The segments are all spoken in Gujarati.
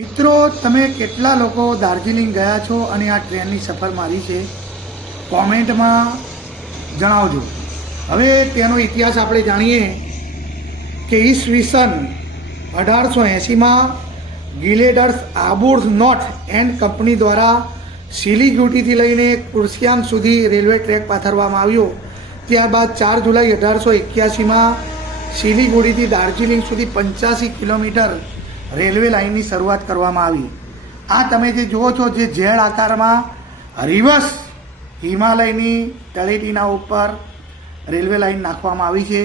મિત્રો, તમે કેટલા લોકો દાર્જિલિંગ ગયા છો અને આ ટ્રેનની સફર મારી છે? કોમેન્ટમાં જણાવજો. હવે તેનો ઇતિહાસ આપણે જાણીએ કે ઈસવીસન 1880માં ગિલેડર્સ આબુર્સ નોટ એન્ડ કંપની દ્વારા સિલિગુડીથી લઈને કુર્સિયાંગ સુધી રેલવે ટ્રેક પાથરવામાં આવ્યો. ત્યારબાદ 4 જુલાઈ 1881માં સિલિગુડીથી દાર્જિલિંગ સુધી 85 કિલોમીટર રેલવે લાઇનની શરૂઆત કરવામાં આવી. આ તમે જે જુઓ છો, જે ઝેડ આકારમાં રિવર્સ હિમાલયની તળેટીના ઉપર રેલવે લાઇન નાખવામાં આવી છે,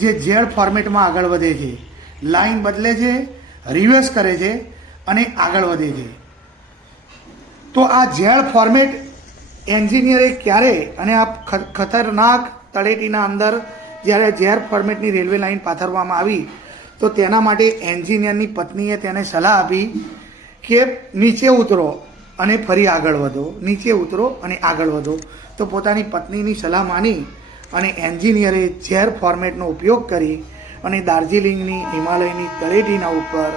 જે ઝેડ ફોર્મેટમાં આગળ વધે છે. લાઇન બદલે છે, રિવર્સ કરે છે અને આગળ વધે છે. તો આ ઝેડ ફોર્મેટ એન્જિનિયરે ક્યારે અને આ ખતરનાક તળેટીના અંદર જ્યારે ઝેડ ફોર્મેટની રેલવે લાઇન પાથરવામાં આવી તો તેના માટે એન્જિનિયરની પત્નીએ તેને સલાહ આપી કે નીચે ઉતરો અને ફરી આગળ વધો, નીચે ઉતરો અને આગળ વધો. તો પોતાની પત્નીની સલાહ માની અને એન્જિનિયરે ઝેડ ફોર્મેટનો ઉપયોગ કરી અને દાર્જિલિંગની હિમાલયની તળેટીના ઉપર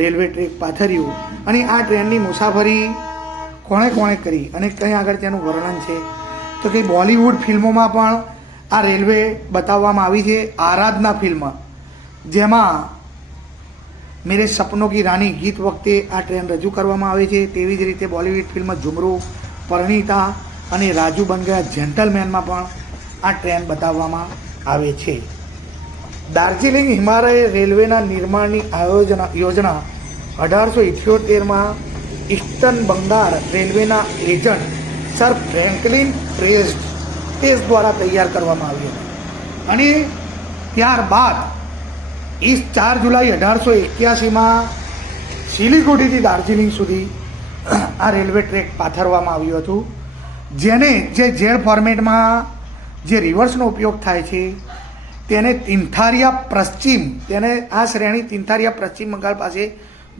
રેલવે ટ્રેક પાથર્યું. અને આ ટ્રેનની મુસાફરી કોણે કોણે કરી અને કંઈ આગળ તેનું વર્ણન છે તો કે બોલિવૂડ ફિલ્મોમાં પણ આ રેલવે બતાવવામાં આવી છે. આરાધના ફિલ્મ, જેમાં મેરે સપનો કી રાની ગીત વખતે આ ટ્રેન રજૂ કરવામાં આવે છે. તેવી જ રીતે બોલિવૂડ ફિલ્મ ઝુમરૂ, પરિણીતા અને રાજુ બન ગયા જેન્ટલમેનમાં પણ આ ટ્રેન બતાવવામાં આવે છે. દાર્જિલિંગ હિમાલય રેલવેના નિર્માણની યોજના 1878માં ઈસ્ટર્ન બંગાળ રેલવેના એજન્ટ સર ફ્રેન્કલિન પ્રેસ દ્વારા તૈયાર કરવામાં આવી હતી. અને ત્યારબાદ 4 જુલાઈ 1881માં સિલિગુડીથી દાર્જિલિંગ સુધી આ રેલવે ટ્રેક પાથરવામાં આવ્યું હતું, જેને જે ઝેડ ફોર્મેટમાં જે રિવર્સનો ઉપયોગ થાય છે તેને તિન્થારિયા પશ્ચિમ, તેને આ શ્રેણી તિન્થારિયા પશ્ચિમ બંગાળ પાસે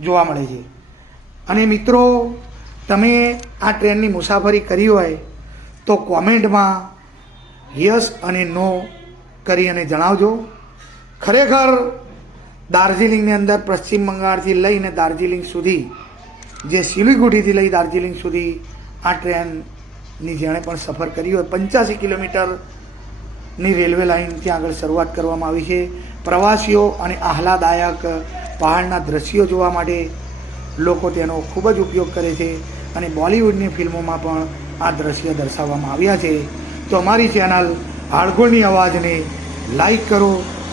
જોવા મળે છે. અને મિત્રો, તમે આ ટ્રેનની મુસાફરી કરી હોય તો કોમેન્ટમાં યસ અને નો કરી અને જણાવજો. ખરેખર દાર્જિલિંગની અંદર પશ્ચિમ બંગાળથી લઈને દાર્જિલિંગ સુધી, જે સિલિગુડીથી લઈ દાર્જિલિંગ સુધી આ ટ્રેનની જેણે પણ સફર કરી હોય, 85 કિલોમીટરની રેલવે લાઇન ત્યાં આગળ શરૂઆત કરવામાં આવી છે. પ્રવાસીઓ અને આહલાદાયક પહાડના દ્રશ્યો જોવા માટે લોકો તેનો ખૂબ જ ઉપયોગ કરે છે અને બોલિવૂડની ફિલ્મોમાં પણ આ દ્રશ્ય દર્શાવવામાં આવ્યા છે. તો અમારી ચેનલ હાડગોળની અવાજને લાઈક કરો,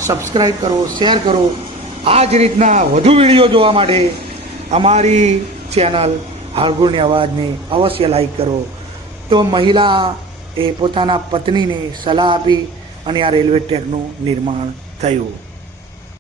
સબસ્ક્રાઈબ કરો, શેર કરો. આ જ રીતના વધુ વિડીયો જોવા માટે અમારી ચેનલ હાડગોળની અવાજને અવશ્ય લાઈક કરો. તો મહિલા એ પોતાના પત્નીને સલાહ આપી અને આ રેલવે ટ્રેકનું નિર્માણ થયું.